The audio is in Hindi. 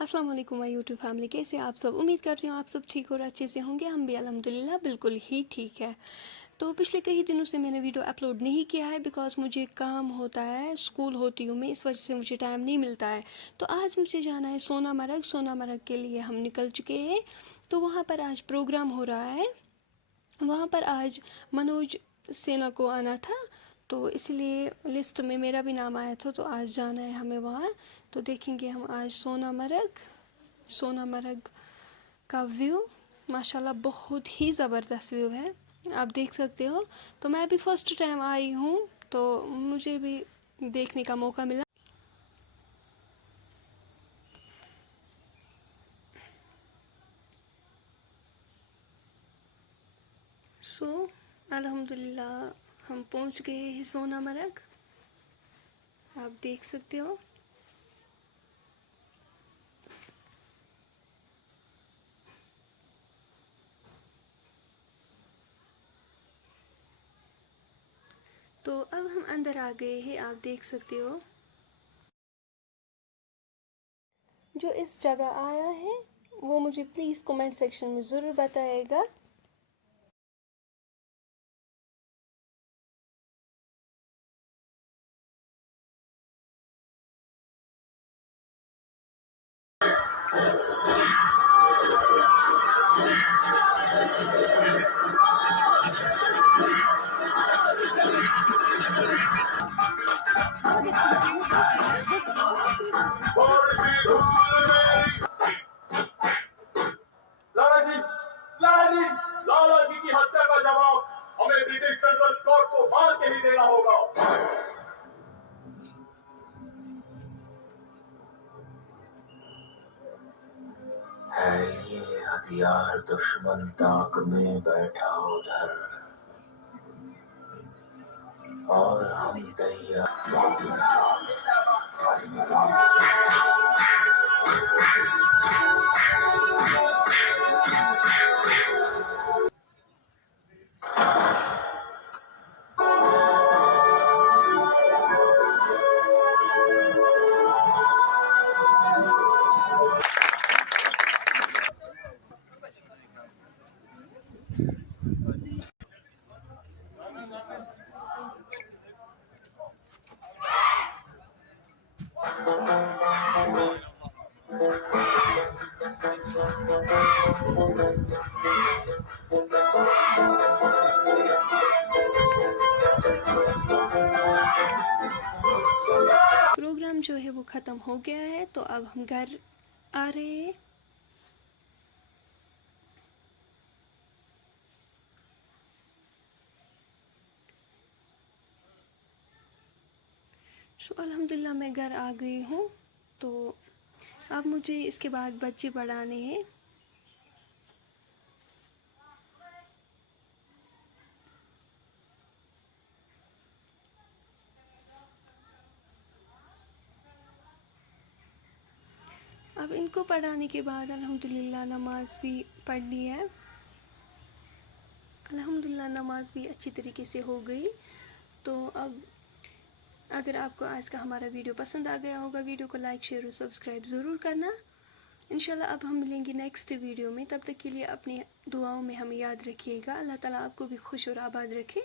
अस्सलाम वालेकुम माय यूट्यूब फैमिली, कैसे आप सब। उम्मीद करती हूँ आप सब ठीक और अच्छे से होंगे। हम भी अल्हम्दुलिल्लाह बिल्कुल ही ठीक है। तो पिछले कई दिनों से मैंने वीडियो अपलोड नहीं किया है बिकॉज़ मुझे काम होता है, स्कूल होती हूँ मैं, इस वजह से मुझे टाइम नहीं मिलता है। तो आज मुझे जाना है सोनामर्ग के लिए हम निकल चुके हैं। तो वहाँ पर आज प्रोग्राम हो रहा है। वहाँ पर आज मनोज सेना को आना था, तो इसलिए लिस्ट में मेरा भी नाम आया था। तो आज जाना है हमें वहाँ। तो देखेंगे हम आज सोनामर्ग का व्यू। माशाल्लाह बहुत ही ज़बरदस्त व्यू है, आप देख सकते हो। तो मैं भी फर्स्ट टाइम आई हूँ, तो मुझे भी देखने का मौका मिला। सो अल्हम्दुलिल्लाह हम पहुँच गए हैं सोनामर्ग, आप देख सकते हो। तो अब हम अंदर आ गए हैं, आप देख सकते हो। जो इस जगह आया है वो मुझे प्लीज़ कमेंट सेक्शन में ज़रूर बताएगा। लाला जी, लाला जी, लाला जी की हत्या का जवाब हमें ब्रिटिश जनरल स्कॉट को मार के ही देना होगा। है ये हथियार दुश्मन ताक में बैठा उधर, और हम तैयार। प्रोग्राम जो है वो ख़त्म हो गया है, तो अब हम घर आ रहे हैं। सो अल्हम्दुलिल्लाह मैं घर आ गई हूँ। तो अब मुझे इसके बाद बच्चे पढ़ाने हैं। अब इनको पढ़ाने के बाद अल्हम्दुलिल्लाह नमाज भी पढ़नी है। अल्हम्दुलिल्लाह नमाज भी अच्छी तरीके से हो गई। तो अब अगर आपको आज का हमारा वीडियो पसंद आ गया होगा, वीडियो को लाइक शेयर और सब्सक्राइब ज़रूर करना। इंशाल्लाह अब हम मिलेंगे नेक्स्ट वीडियो में। तब तक के लिए अपनी दुआओं में हमें याद रखिएगा। अल्लाह ताला आपको भी खुश और आबाद रखे।